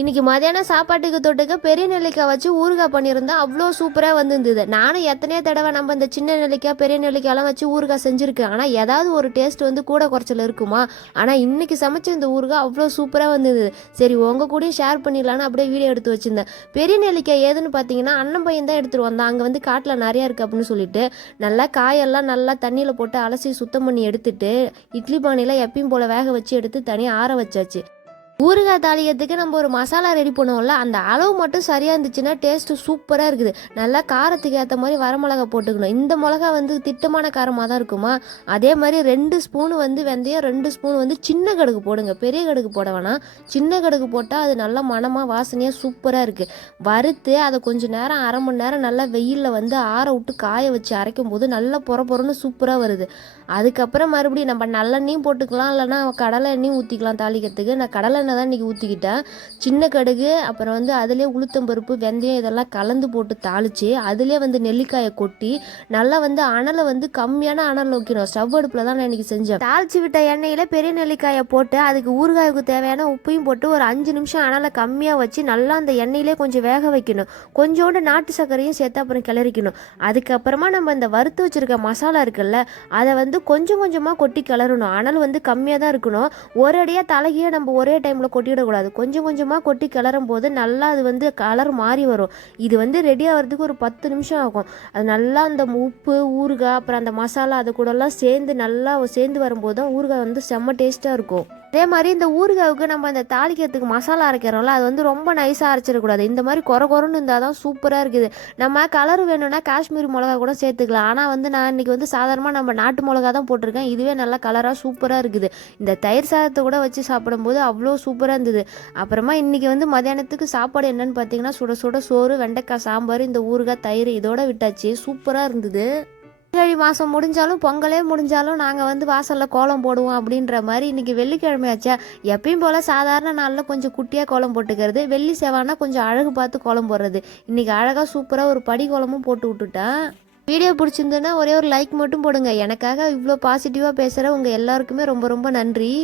இன்னைக்கு மதியானம் சாப்பாட்டுக்கு தொட்டுக்க பெரிய நெல்லிக்காய் வச்சு ஊறுகாய் பண்ணியிருந்தா அவ்வளோ சூப்பராக வந்துருந்தது. நானும் எத்தனையோ தடவை நம்ம இந்த சின்ன நெல்லிக்காய் பெரிய நெல்லிக்காயெல்லாம் வச்சு ஊறுகாய் செஞ்சுருக்கேன். ஆனால் ஏதாவது ஒரு டேஸ்ட் வந்து கூட குறைச்சல் இருக்குமா? ஆனால் இன்னைக்கு சமைச்ச இந்த ஊறுகாய் அவ்வளோ சூப்பராக வந்தது. சரி உங்கள் கூடயும் ஷேர் பண்ணிடலான்னு அப்படியே வீடியோ எடுத்து வச்சுருந்தேன். பெரிய நெல்லிக்காய் ஏதுன்னு பார்த்தீங்கன்னா அண்ணன் பையன் தான் எடுத்துகிட்டு வந்தான். அங்கே வந்து காட்டில் நிறையா இருக்குது அப்படின்னு சொல்லிட்டு நல்லா காயெல்லாம் நல்லா தண்ணியில் போட்டு அலசி சுத்தம் பண்ணி எடுத்துட்டு இட்லி பானையில் எப்பயும் போல் வேக வச்சு எடுத்து தனியாக ஆற வச்சாச்சு. ஊறுகாய் தாளிக்கிறதுக்கு நம்ம ஒரு மசாலா ரெடி பண்ணுவோம்ல, அந்த அளவு மட்டும் சரியாக இருந்துச்சுன்னா டேஸ்ட்டு சூப்பராக இருக்குது. நல்லா காரத்துக்கு ஏற்ற மாதிரி வரமிளகா போட்டுக்கணும். இந்த மிளகா வந்து திட்டமான காரமாக தான் இருக்குமா. அதே மாதிரி 2 ஸ்பூன் வந்து வெந்தயம், 2 ஸ்பூன் வந்து சின்ன கடுகு போடுங்க. பெரிய கடுகு போட வேணாம், சின்ன கடுகு போட்டால் அது நல்லா மணமாக வாசனையாக சூப்பராக இருக்குது. வறுத்து அதை கொஞ்சம் நேரம் 1/2 மணி நேரம் நல்லா வெயிலில் வந்து ஆற விட்டு காய வச்சு அரைக்கும் போது நல்லா பொறன்னு சூப்பராக வருது. அதுக்கப்புறம் மறுபடியும் நம்ம நல்லெண்ணையும் போட்டுக்கலாம், இல்லைனா கடலை எண்ணெயும் ஊற்றிக்கலாம் தாளிக்கிறதுக்கு. நான் கடலை எண்ணெய் தான் இன்றைக்கி ஊற்றிக்கிட்டேன். சின்ன கடுகு அப்புறம் வந்து அதிலே உளுத்தம்பருப்பு வெந்தயம் இதெல்லாம் கலந்து போட்டு தாளித்து அதிலே வந்து நெல்லிக்காயை கொட்டி நல்லா வந்து அனலை வந்து கம்மியான அனல் வைக்கணும். ஸ்டவ் அடுப்பில் தான் நான் இன்றைக்கி செஞ்சேன். தாளித்து விட்ட எண்ணெயில் பெரிய நெல்லிக்காயை போட்டு அதுக்கு ஊறுகாய்க்கு தேவையான உப்பையும் போட்டு ஒரு 5 நிமிஷம் அனலை கம்மியாக வச்சு நல்லா அந்த எண்ணெயிலே கொஞ்சம் வேக வைக்கணும். கொஞ்சோண்டு நாட்டு சர்க்கரையும் சேர்த்து அப்புறம் கிளறிக்கணும். அதுக்கப்புறமா நம்ம இந்த வறுத்து வச்சுருக்க மசாலா இருக்குல்ல, அதை வந்து கொஞ்சம் கொஞ்சமாக கொட்டி கிளறணும். அனல் வந்து கம்மியாக தான் இருக்கணும். ஒரேடியாக தலைகையாக நம்ம ஒரே டைமில் கொட்டிவிடக்கூடாது. கொஞ்சம் கொஞ்சமாக கொட்டி கிளறும் போது நல்லா அது வந்து கலர் மாறி வரும். இது வந்து ரெடி ஆகிறதுக்கு ஒரு 10 நிமிஷம் ஆகும். அது நல்லா அந்த உப்பு ஊறுகாய் அப்புறம் அந்த மசாலா அது கூடலாம் சேர்ந்து வரும்போது தான் ஊறுகாய் வந்து செம்ம டேஸ்ட்டாக இருக்கும். அதே மாதிரி இந்த ஊறுகாய்க்கு நம்ம இந்த தாளிக்கிறதுக்கு மசாலா அரைக்கிறோம்ல, அது வந்து ரொம்ப நைஸாக அரைச்சிடக்கூடாது. இந்த மாதிரி குறன்னு இருந்தால் தான் சூப்பராக இருக்குது. நம்ம கலர் வேணும்னா காஷ்மீரி மிளகா கூட சேர்த்துக்கலாம். ஆனால் வந்து நான் இன்றைக்கி வந்து சாதாரணமாக நம்ம நாட்டு மிளகா தான் போட்டிருக்கேன். இதுவே நல்லா கலராக சூப்பராக இருக்குது. இந்த தயிர் சாதத்தை கூட வச்சு சாப்பிடும்போது அவ்வளோ சூப்பராக இருந்தது. அப்புறமா இன்றைக்கி வந்து மதியானத்துக்கு சாப்பாடு என்னென்னு பார்த்தீங்கன்னா சுட சுட சோறு, வெண்டைக்காய் சாம்பார், இந்த ஊறுகாய், தயிர் இதோட விட்டாச்சு. சூப்பராக இருந்தது. மார்கழி மாதம் முடிஞ்சாலும் பொங்கலே முடிஞ்சாலும் நாங்கள் வந்து வாசலில் கோலம் போடுவோம் அப்படின்ற மாதிரி இன்றைக்கி வெள்ளிக்கிழமையாச்சா. எப்பயும் போல் சாதாரண நாளில் கொஞ்சம் குட்டியாக கோலம் போட்டுக்கிறது, வெள்ளி செவ்வாய்னா கொஞ்சம் அழகு பார்த்து கோலம் போடுறது. இன்றைக்கி அழகாக சூப்பராக ஒரு படி கோலமும் போட்டு விட்டுட்டேன். வீடியோ பிடிச்சிருந்ததுன்னா ஒரே ஒரு லைக் மட்டும் போடுங்க. எனக்காக இவ்வளோ பாசிட்டிவாக பேசுகிற உங்கள் எல்லாருக்குமே ரொம்ப ரொம்ப நன்றி.